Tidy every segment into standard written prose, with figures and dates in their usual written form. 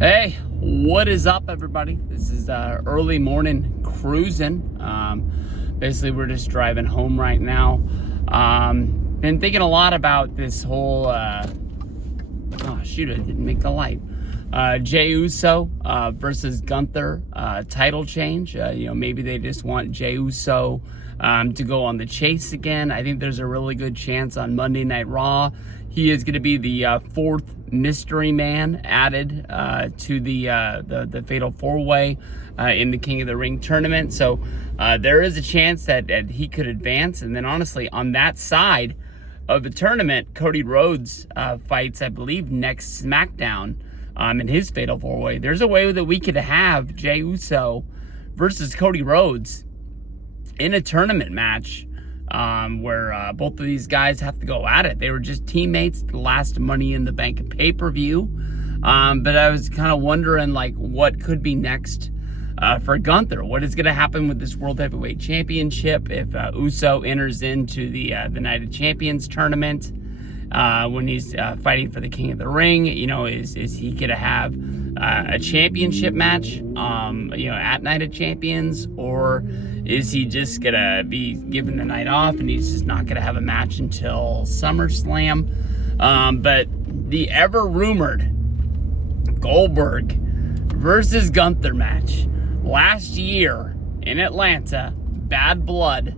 Hey, what is up, everybody? This is early morning cruising. Basically, we're just driving home right now. Been thinking a lot about this whole, oh shoot, I didn't make the light. Jey Uso versus Gunther title change. Maybe they just want Jey Uso to go on the chase again. I think there's a really good chance on Monday Night Raw he is going to be the fourth mystery man added to the Fatal 4-Way in the King of the Ring tournament. So there is a chance that he could advance. And then honestly, on that side of the tournament, Cody Rhodes fights, I believe, next SmackDown in his Fatal 4-Way. There's a way that we could have Jey Uso versus Cody Rhodes in a tournament match where both of these guys have to go at it. They were just teammates the last Money in the Bank pay-per-view. But I was kind of wondering, like, what could be next for Gunther? What is going to happen with this World Heavyweight Championship if Uso enters into the Night of Champions tournament when he's fighting for the King of the Ring? Is he going to have a championship match, at Night of Champions, or is he just going to be given the night off and he's just not going to have a match until SummerSlam? But the ever-rumored Goldberg versus Gunther match last year in Atlanta, Bad Blood,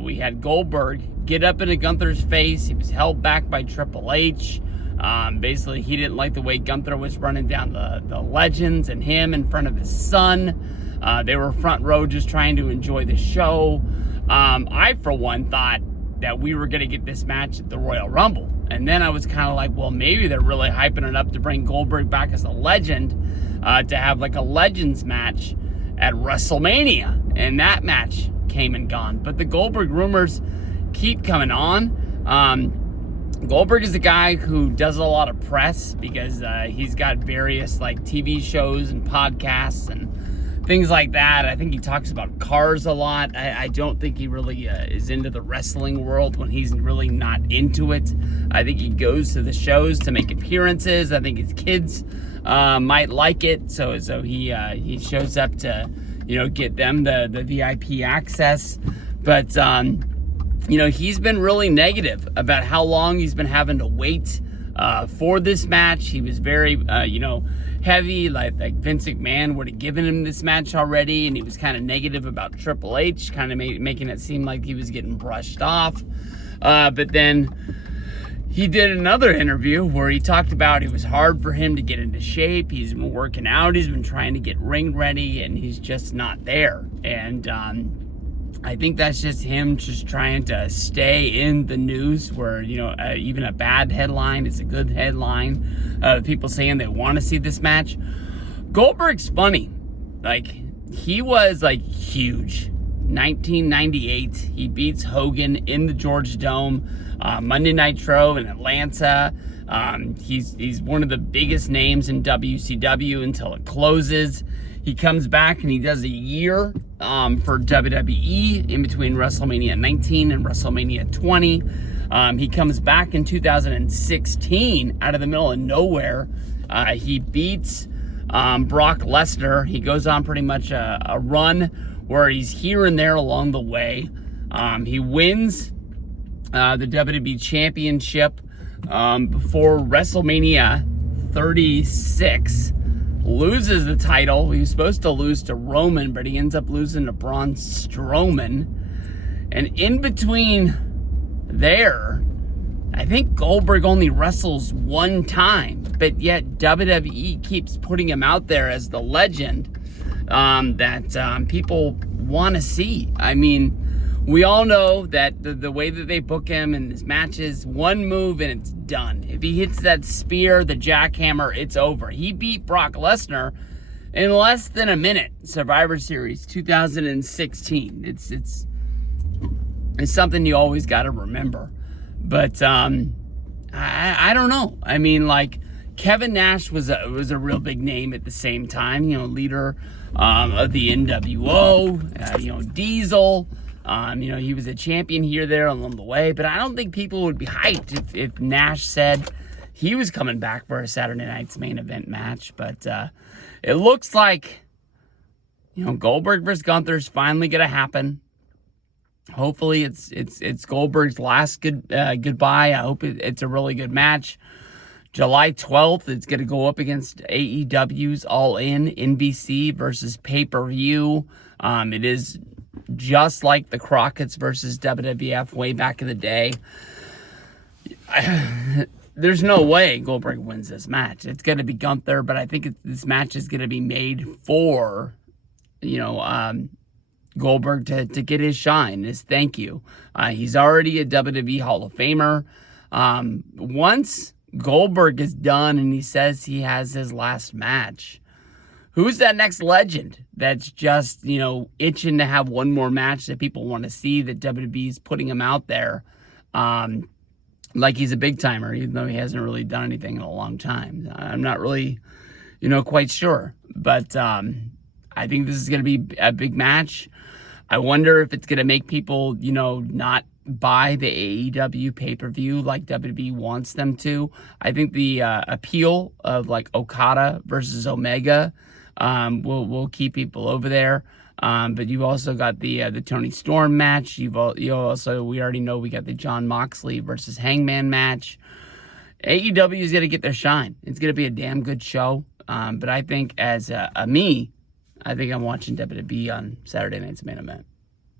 we had Goldberg get up into Gunther's face. He was held back by Triple H. Basically, he didn't like the way Gunther was running down the legends and him in front of his son. They were front row just trying to enjoy the show. I, for one, thought that we were going to get this match at the Royal Rumble. And then I was kind of like, well, maybe they're really hyping it up to bring Goldberg back as a legend, to have like a Legends match at WrestleMania. And that match came and gone. But the Goldberg rumors keep coming on. Goldberg is a guy who does a lot of press because he's got various like TV shows and podcasts and things like that. I think he talks about cars a lot. I don't think he really is into the wrestling world when he's really not into it. I think he goes to the shows to make appearances. I think his kids might like it, so he shows up to get them the VIP access. But he's been really negative about how long he's been having to wait for this match. He was very, heavy, like Vince McMahon would have given him this match already, and he was kind of negative about Triple H, kind of making it seem like he was getting brushed off. But then he did another interview where he talked about it was hard for him to get into shape. He's been working out. He's been trying to get ring ready, and he's just not there. And I think that's just him just trying to stay in the news where, even a bad headline is a good headline. People saying they want to see this match. Goldberg's funny. Like, he was, like, huge. 1998, he beats Hogan in the Georgia Dome, Monday Nitro in Atlanta. He's one of the biggest names in WCW until it closes. He comes back and he does a year for WWE in between WrestleMania 19 and WrestleMania 20. He comes back in 2016 out of the middle of nowhere. He beats Brock Lesnar. He goes on pretty much a run where he's here and there along the way. He wins the WWE Championship before WrestleMania 36. Loses the title. He was supposed to lose to Roman, but he ends up losing to Braun Strowman. And in between there, I think Goldberg only wrestles one time, but yet WWE keeps putting him out there as the legend that people want to see. I mean, we all know that the way that they book him in his matches, one move and it's done. If he hits that spear, the jackhammer, it's over. He beat Brock Lesnar in less than a minute. Survivor Series 2016. It's something you always got to remember. But I don't know. I mean, like, Kevin Nash was a real big name at the same time. Leader of the NWO. Diesel. He was a champion here, there, along the way, but I don't think people would be hyped if Nash said he was coming back for a Saturday night's main event match, but it looks like, Goldberg versus Gunther is finally going to happen. Hopefully it's Goldberg's last goodbye. I hope it's a really good match. July 12th, it's going to go up against AEW's All In, NBC versus pay-per-view. It is just like the Crockett's versus WWF way back in the day. There's no way Goldberg wins this match. It's going to be Gunther, but I think this match is going to be made for, Goldberg to get his shine, his thank you. He's already a WWE Hall of Famer. Once Goldberg is done and he says he has his last match, who's that next legend that's just, itching to have one more match that people want to see, that WWE's putting him out there like he's a big timer, even though he hasn't really done anything in a long time? I'm not really, quite sure. But I think this is going to be a big match. I wonder if it's going to make people, not buy the AEW pay-per-view like WWE wants them to. I think the appeal of like Okada versus Omega will keep people over there. But you've also got the Tony Storm match. We already know we got the Jon Moxley versus Hangman match. AEW is going to get their shine. It's going to be a damn good show. But I think I think I'm watching WWE on Saturday night's main event.